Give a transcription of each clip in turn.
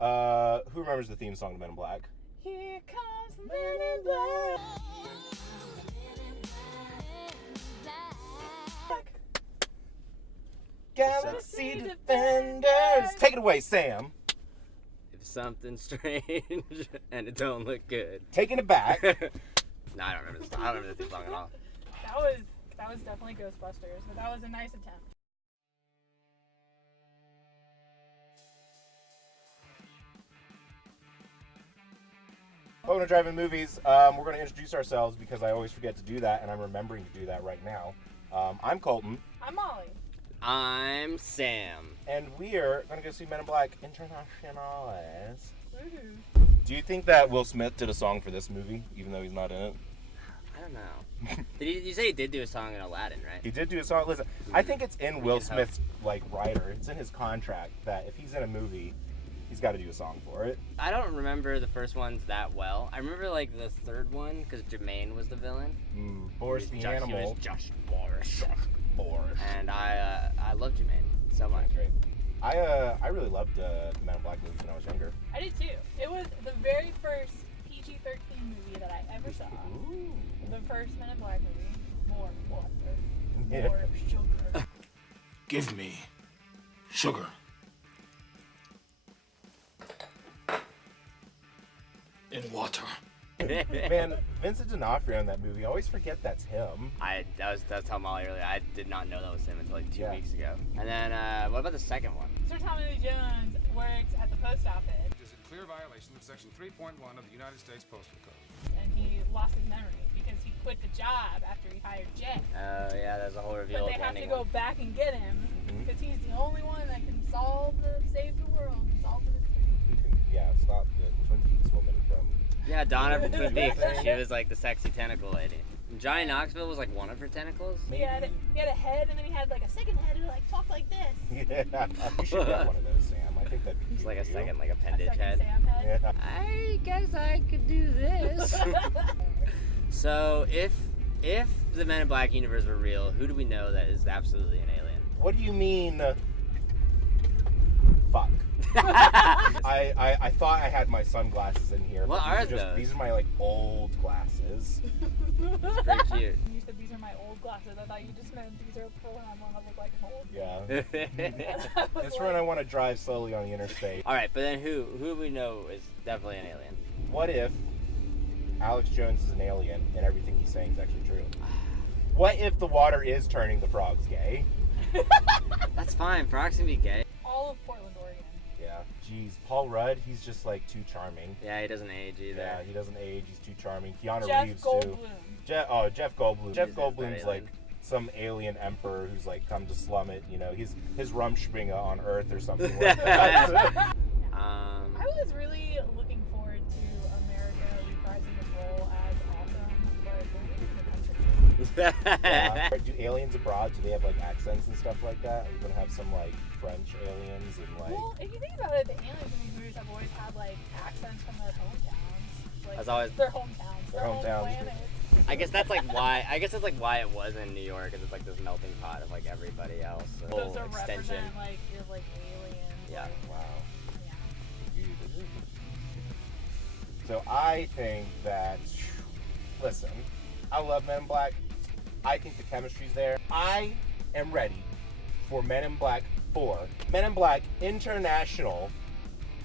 Who remembers the theme song to Men in Black? Here comes the Men in Black. Galaxy Defenders. Take it away, Sam. If something strange and it don't look good. Taking it back. No, I don't remember this song. I don't remember the theme song at all. That was definitely Ghostbusters, but that was a nice attempt. Welcome to Drive-In Movies. We're going to introduce ourselves because I always forget to do that, and I'm remembering to do that right now. I'm Colton. I'm Molly. I'm Sam. And we are going to go see Men in Black Internationales. Woohoo. Do you think that Will Smith did a song for this movie, even though he's not in it? I don't know. You say he did do a song in Aladdin, right? He did do a song. Listen, I think it's in Will Smith's writer. It's in his contract that if he's in a movie, he's got to do a song for it. I don't remember the first ones that well. I remember like the third one because Jermaine was the villain. Boris the animal. He was just Boris. Boris. And I love Jermaine so much. Great. I really loved the Men in Black movies when I was younger. I did too. It was the very first PG-13 movie that I ever saw. Ooh. The first Men in Black movie. More water. Yeah. More sugar. Give me sugar. In water. Man, Vincent D'Onofrio in that movie, I always forget that's him. That was telling Molly earlier. I did not know that was him until like 2 weeks ago. And then what about the second one? Sir Tommy Lee Jones works at the post office. It is a clear violation of Section 3.1 of the United States Postal Code. And he lost his memory because he quit the job after he hired Jay. Oh yeah, there's a whole reveal. But they have to go back and get him because he's the only one that can save the world, and solve the mystery. Stop the Twin Peaks woman from... Yeah, Donna from Twin Peaks. She was like the sexy tentacle lady. And Johnny Knoxville was like one of her tentacles. He had a head, and then he had like a second head who like talked like this. Yeah, you should get one of those, Sam. I think that'd be cute. It's like a for you. second like appendage A second head. Sam head. Yeah. I guess I could do this. So if the Men in Black universe were real, who do we know that is absolutely an alien? What do you mean? Fuck. I thought I had my sunglasses in here. What are those? These are my like old glasses. It's very cute. You said these are my old glasses. I thought you just meant these are for when I want to look like an old. Yeah. It's for when I want to drive slowly on the interstate. All right, but then who we know is definitely an alien? What if Alex Jones is an alien and everything he's saying is actually true? What if the water is turning the frogs gay? That's fine. Frogs can be gay. All of Portland, Oregon. Yeah. Jeez, Paul Rudd, he's just like too charming. Yeah, he doesn't age either. Yeah, he doesn't age. He's too charming. Keanu Jeff Reeves Goldblum. too. Jeff Goldblum. Jeff He's Goldblum's an like some alien emperor who's like come to slum it. You know, he's his Rumspringa on Earth or something like that. I was really looking forward to America reprising the role as awesome, but we're leaving the country. Yeah. Do aliens abroad? Do they have like accents and stuff like that? Are you gonna have some like French aliens and like? Well, if you think about it, the aliens in these movies have always had like accents from their hometowns. Like, That's always their hometowns. Their home hometowns. planets. I guess that's like why. I guess that's like why it was in New York, because it's like this melting pot of like everybody else. The Those whole are extension. represent like your like aliens. Yeah. Like, Wow. yeah. So I think that, listen, I love Men in Black. I think the chemistry's there. I am ready for Men in Black 4. Men in Black International.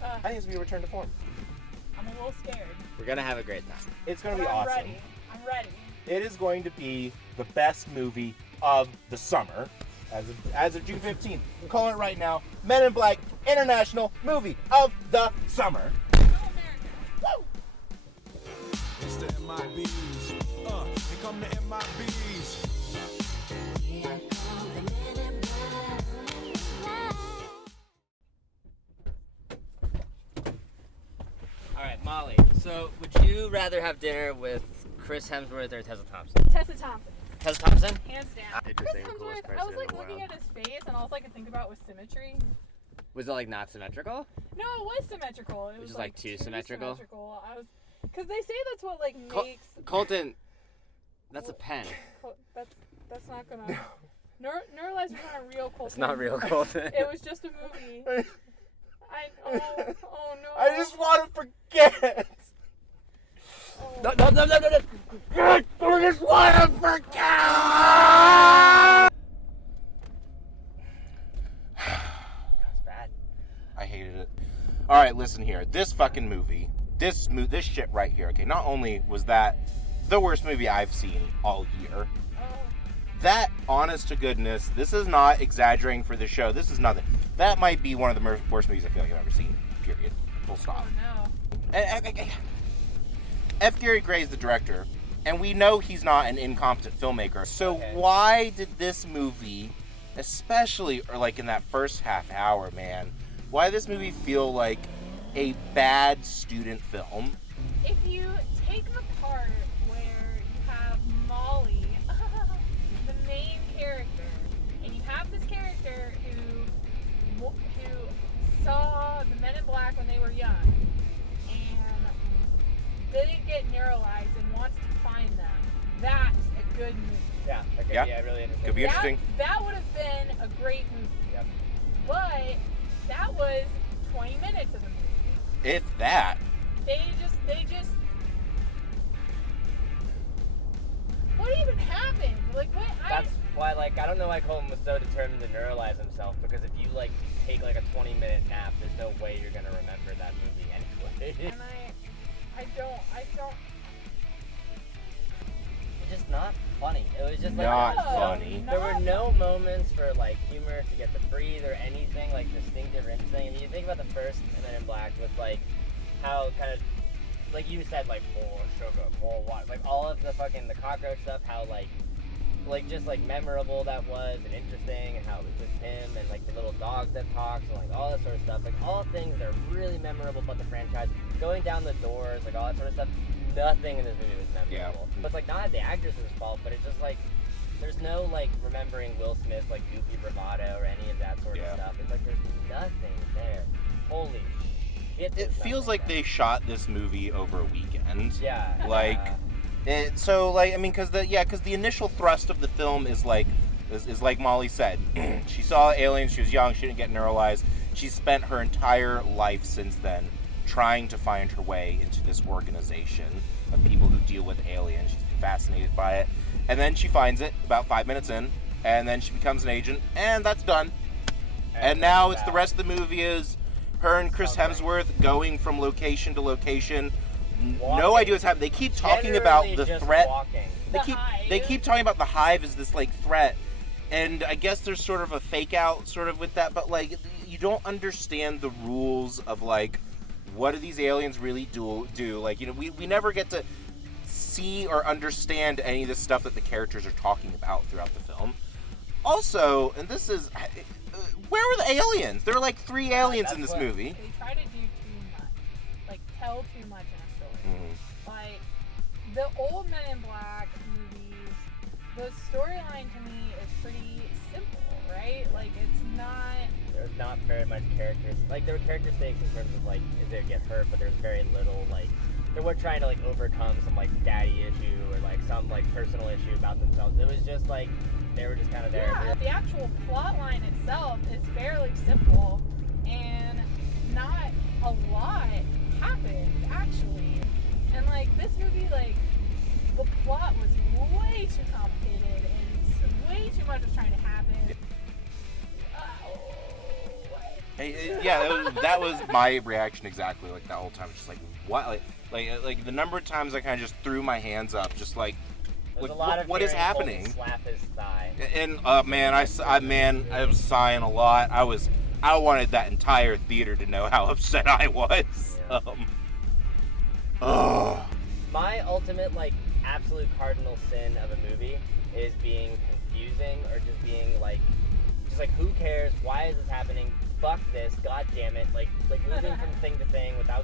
I think it's going to be a return to form. I'm a little scared. We're gonna have a great time. It's going to But be I'm awesome. ready. I'm ready. It is going to be the best movie of the summer. As of June 15th. I'm calling it right now. Men in Black International Movie of the Summer. Woo! It's the MIBs. Here come the MIBs. All right, Molly. So, would you rather have dinner with Chris Hemsworth or Tessa Thompson? Tessa Thompson. Tessa Thompson? Hands down. Chris Interesting, coolest Hemsworth, person I was in like the looking world. at his face, and all I could think about was symmetry. Was it like not symmetrical? No, it was symmetrical. It was just, like, too symmetrical? I was, because they say that's what like makes. Colton, that's a pen. That's not gonna. Neuralize was not a real Colton. It's not real, Colton. It was just a movie. Oh no. forget. No. Get through this one and forget. That's bad. I hated it. All right, listen here. This fucking movie, this shit right here. Okay, not only was that the worst movie I've seen all year. That, honest to goodness, this is not exaggerating for the show. This is nothing. That might be one of the worst movies I feel like I've ever seen. Period. Full stop. Oh no. F. Gary Gray is the director, and we know he's not an incompetent filmmaker. So Okay. why did this movie, especially or like in that first half hour, man, why did this movie feel like a bad student film? If you take the part where you have Molly, the main character, and you have this character who saw the Men in Black when they were young and didn't get neuralized and wants to find them, that's a good movie. Yeah. Okay. Yeah. Yeah. Really interesting. Could be interesting. That would have been a great movie. Yep. But that was 20 minutes of the movie. If that. They just what even happened? Like what That's why, like, I don't know why Colton was so determined to neuralize himself, because if you, like, take, like, a 20-minute nap, there's no way you're gonna remember that movie anyway. and I don't It's just not funny. It was just, like, Not No, funny. There were no moments for, like, humor to get to breathe or anything, like, distinctive or interesting. I mean, you think about the first Men in Black with, like, how kind of, like you said, like, more sugar, more water, like, all of the cockroach stuff, how, like, just, like, memorable that was and interesting, and how it was just him and, like, the little dog that talks and, like, all that sort of stuff. Like, all things that are really memorable about the franchise. Going down the doors, like, all that sort of stuff. Nothing in this movie was memorable. Yeah. But it's, like, not the actress's fault, but it's just, like, there's no, like, remembering Will Smith's, like, goofy bravado or any of that sort of stuff. It's like, there's nothing there. Holy shit. It there's feels nothing like there. they shot this movie over a weekend. Yeah. Like, so, like, I mean, because the initial thrust of the film is like Molly said. She saw aliens, she was young, she didn't get neuralized. She spent her entire life since then trying to find her way into this organization of people who deal with aliens. She's been fascinated by it. And then she finds it about 5 minutes in, and then she becomes an agent, and that's done. And now it's the rest of the movie is her and Chris Hemsworth going from location to location. No Walking. idea what's happening. They keep talking about Generally the just threat. walking. They keep talking about the hive as this like threat, and I guess there's sort of a fake out sort of with that, but like you don't understand the rules of like what do these aliens really do? Like, you know, we never get to see or understand any of the stuff that the characters are talking about throughout the film. Also, and this is where were the aliens? There were like 3 aliens in this what- movie. They try to do too much, like tell too much in a story. Mhm. Like the old Men in Black movies, the storyline to me is pretty simple, right? Like it's not. There's not very much characters. Like, there were character stakes in terms of, like, if they get hurt, but there's very little, like, they weren't trying to, like, overcome some, like, daddy issue or, like, some, like, personal issue about themselves. It was just, like, they were just kind of there. Yeah, the actual plot line itself is fairly simple, and not a lot happens, actually. And, like, this movie, like, the plot was way too complicated, and way too much was trying to happen. Yeah, that was my reaction exactly. Like that whole time, just like what, like the number of times I kind of just threw my hands up, just like, There's a lot of what is hearing Colton happening? slap his thigh. And man, I was sighing a lot. I wanted that entire theater to know how upset I was. Yeah. Oh, My ultimate, like, absolute cardinal sin of a movie is being confusing or just being, like, who cares? Why is this happening? Fuck this, god damn it. Like moving from thing to thing without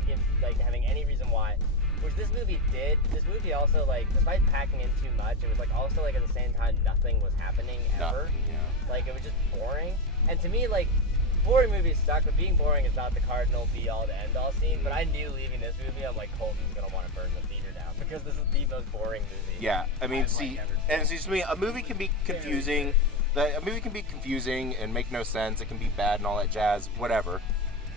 having any reason why. Which this movie did. This movie also, like, despite packing in too much, it was, like, also, like, at the same time, nothing was happening ever. yeah. Like, it was just boring. And to me, like, boring movies suck, but being boring is not the cardinal be-all to end-all scene. But I knew leaving this movie, I'm like, Colton's gonna want to burn the theater down because this is the most boring movie. Yeah, I mean, I've, see, like, ever and seen. see, to me, a movie can be confusing. A movie can be confusing and make no sense. It can be bad and all that jazz, whatever.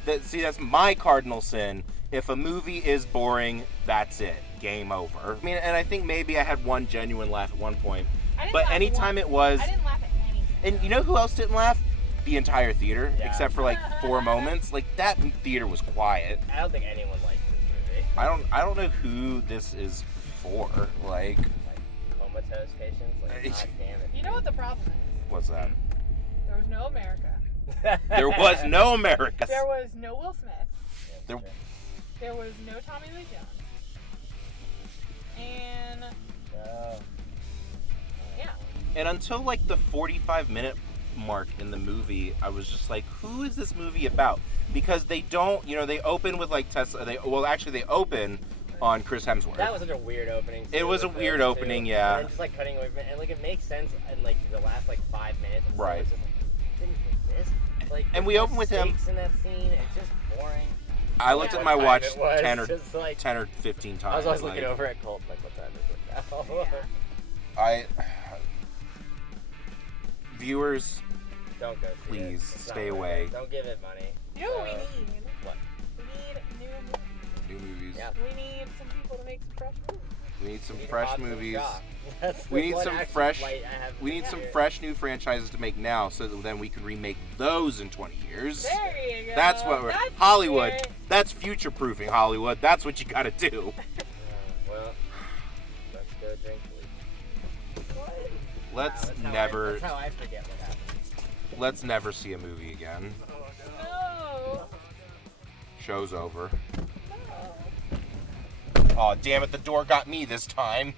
That's my cardinal sin If a movie is boring, that's it. Game over. I mean, and I think maybe I had one genuine laugh at one point. I didn't But laugh anytime once. it was... I didn't laugh at anything. And you know who else didn't laugh? The entire theater, Yeah. except for like 4 moments. Like that theater was quiet. I don't think anyone liked this movie. I don't know who this is for. Like, Comatose patients. Like, God damn it. You know what the problem is? what's that? There was no America. There was no America. There was no Will Smith. There- There was no Tommy Lee Jones. And yeah. And until like the 45-minute mark in the movie, I was just like, who is this movie about? Because they don't, they open with like Tesla. They open on Chris Hemsworth. That was such a weird opening. It was a with weird those opening, two. yeah. And then just like cutting away from it, and like it makes sense in like the last like 5 minutes. And Right. So it's just like, didn't think this. Like, And we there's open with him- stakes in that scene. It's just boring. I looked Yeah. at my What watch time it was, 10 or 15 times. I was always like, looking over at Colt, like, what time is it now? Yeah. Viewers, Don't go see it. Please, It's not stay worth away. it. Don't give it money. You know what we need? What? We need new movies. new movies. Yeah. We need some people to make some fresh movies. We need some We need fresh Hobbs and movies. Shaw. That's We the need one some action fresh. light I have We need some here. fresh new franchises to make now, so that then we can remake those in 20 years. There you go. That's what we're That's Hollywood. it. That's future proofing Hollywood. That's what you got to do. Well, let's go drink bleach. What? Let's That's how never. That's how I forget what happened. Let's never see a movie again. No. Show's over. No. Oh damn it! The door got me this time.